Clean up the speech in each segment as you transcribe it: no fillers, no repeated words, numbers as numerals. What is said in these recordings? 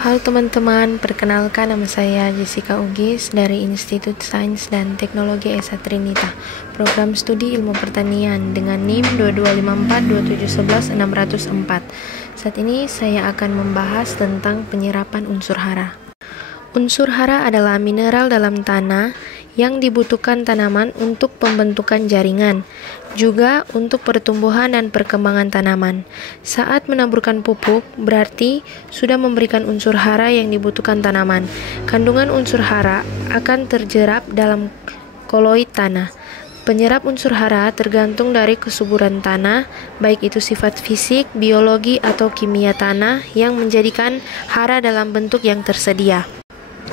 Halo teman-teman, perkenalkan nama saya Jessica Ugis dari Institut Sains dan Teknologi Esa Trinita, program studi ilmu pertanian dengan NIM 22542711-604. Saat ini saya akan membahas tentang penyerapan unsur hara. Unsur hara adalah mineral dalam tanah yang dibutuhkan tanaman untuk pembentukan jaringan, juga untuk pertumbuhan dan perkembangan tanaman. Saat menaburkan pupuk, berarti sudah memberikan unsur hara yang dibutuhkan tanaman. Kandungan unsur hara akan terjerap dalam koloid tanah. Penyerap unsur hara tergantung dari kesuburan tanah, baik itu sifat fisik, biologi, atau kimia tanah yang menjadikan hara dalam bentuk yang tersedia.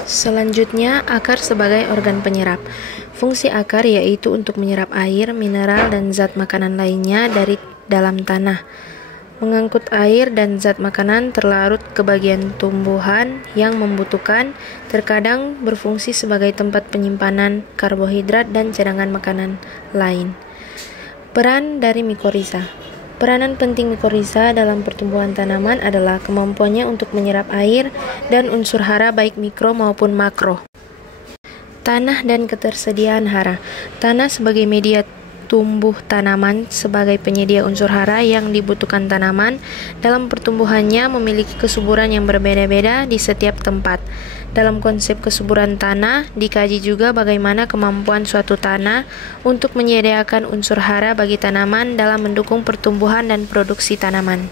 Selanjutnya, akar sebagai organ penyerap. Fungsi akar yaitu untuk menyerap air, mineral, dan zat makanan lainnya dari dalam tanah. Mengangkut air dan zat makanan terlarut ke bagian tumbuhan yang membutuhkan, terkadang berfungsi sebagai tempat penyimpanan karbohidrat dan cadangan makanan lain. Peran dari mikoriza. Peranan penting mikoriza dalam pertumbuhan tanaman adalah kemampuannya untuk menyerap air dan unsur hara baik mikro maupun makro. Tanah dan ketersediaan hara. Tanah sebagai media tumbuh tanaman sebagai penyedia unsur hara yang dibutuhkan tanaman dalam pertumbuhannya memiliki kesuburan yang berbeda-beda di setiap tempat. Dalam konsep kesuburan tanah, dikaji juga bagaimana kemampuan suatu tanah untuk menyediakan unsur hara bagi tanaman dalam mendukung pertumbuhan dan produksi tanaman.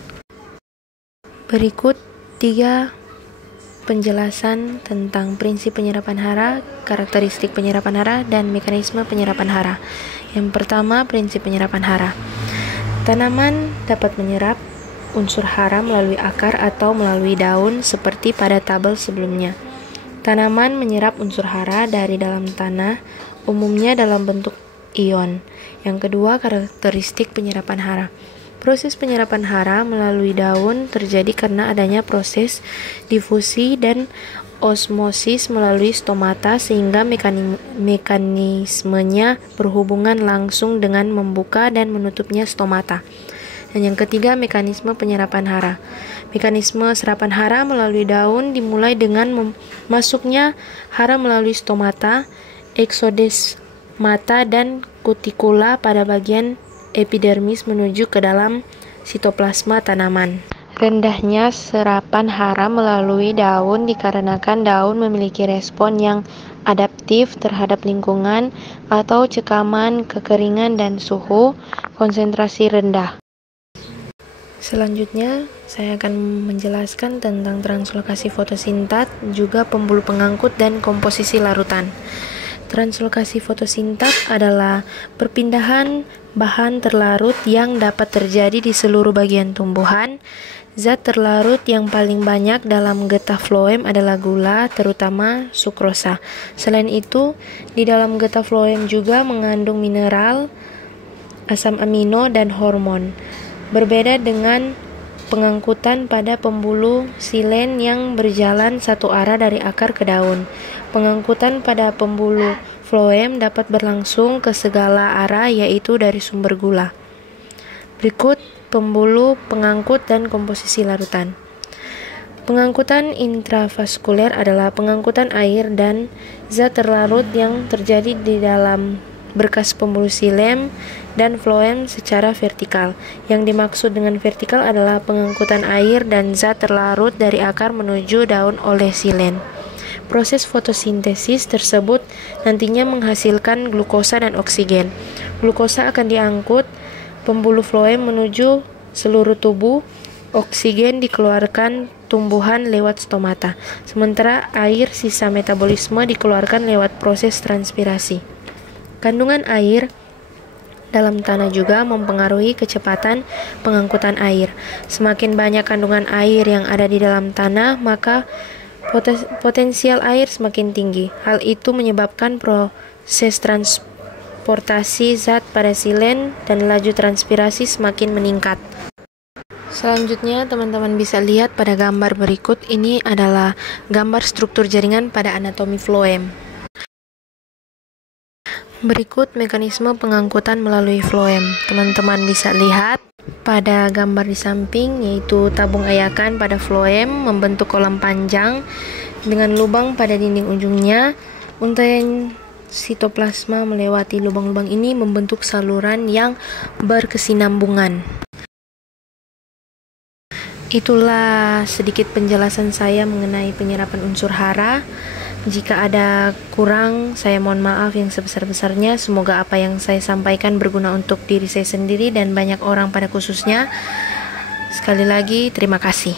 Berikut 3 penjelasan tentang prinsip penyerapan hara, karakteristik penyerapan hara, dan mekanisme penyerapan hara. Yang pertama, prinsip penyerapan hara. Tanaman dapat menyerap unsur hara melalui akar atau melalui daun seperti pada tabel sebelumnya. Tanaman menyerap unsur hara dari dalam tanah, umumnya dalam bentuk ion. Yang kedua, karakteristik penyerapan hara. Proses penyerapan hara melalui daun terjadi karena adanya proses difusi dan osmosis melalui stomata sehingga mekanismenya berhubungan langsung dengan membuka dan menutupnya stomata. Dan yang ketiga, mekanisme penyerapan hara. Mekanisme serapan hara melalui daun dimulai dengan masuknya hara melalui stomata, eksodesmata, dan kutikula pada bagian epidermis menuju ke dalam sitoplasma tanaman. Rendahnya serapan hara melalui daun dikarenakan daun memiliki respon yang adaptif terhadap lingkungan atau cekaman, kekeringan, dan suhu konsentrasi rendah. Selanjutnya, saya akan menjelaskan tentang translokasi fotosintat, juga pembuluh pengangkut dan komposisi larutan. Translokasi fotosintat adalah perpindahan bahan terlarut yang dapat terjadi di seluruh bagian tumbuhan. Zat terlarut yang paling banyak dalam getah floem adalah gula, terutama sukrosa. Selain itu, di dalam getah floem juga mengandung mineral, asam amino, dan hormon. Berbeda dengan pengangkutan pada pembuluh silen yang berjalan satu arah dari akar ke daun. Pengangkutan pada pembuluh floem dapat berlangsung ke segala arah, yaitu dari sumber gula. Berikut pembuluh pengangkut dan komposisi larutan. Pengangkutan intravaskuler adalah pengangkutan air dan zat terlarut yang terjadi di dalam berkas pembuluh silem dan floem secara vertikal. Yang dimaksud dengan vertikal adalah pengangkutan air dan zat terlarut dari akar menuju daun oleh silen. Proses fotosintesis tersebut nantinya menghasilkan glukosa dan oksigen. Glukosa akan diangkut pembuluh floem menuju seluruh tubuh. Oksigen dikeluarkan tumbuhan lewat stomata, sementara air sisa metabolisme dikeluarkan lewat proses transpirasi. Kandungan air dalam tanah juga mempengaruhi kecepatan pengangkutan air. Semakin banyak kandungan air yang ada di dalam tanah, maka potensial air semakin tinggi. Hal itu menyebabkan proses transportasi zat pada silen dan laju transpirasi semakin meningkat. Selanjutnya, teman-teman bisa lihat pada gambar berikut. Ini adalah gambar struktur jaringan pada anatomi floem. Berikut mekanisme pengangkutan melalui floem. Teman-teman bisa lihat pada gambar di samping, yaitu tabung ayakan pada floem membentuk kolam panjang dengan lubang pada dinding ujungnya. Untaian sitoplasma melewati lubang-lubang ini membentuk saluran yang berkesinambungan. Itulah sedikit penjelasan saya mengenai penyerapan unsur hara. Jika ada kurang, saya mohon maaf yang sebesar-besarnya. Semoga apa yang saya sampaikan berguna untuk diri saya sendiri dan banyak orang pada khususnya. Sekali lagi, terima kasih.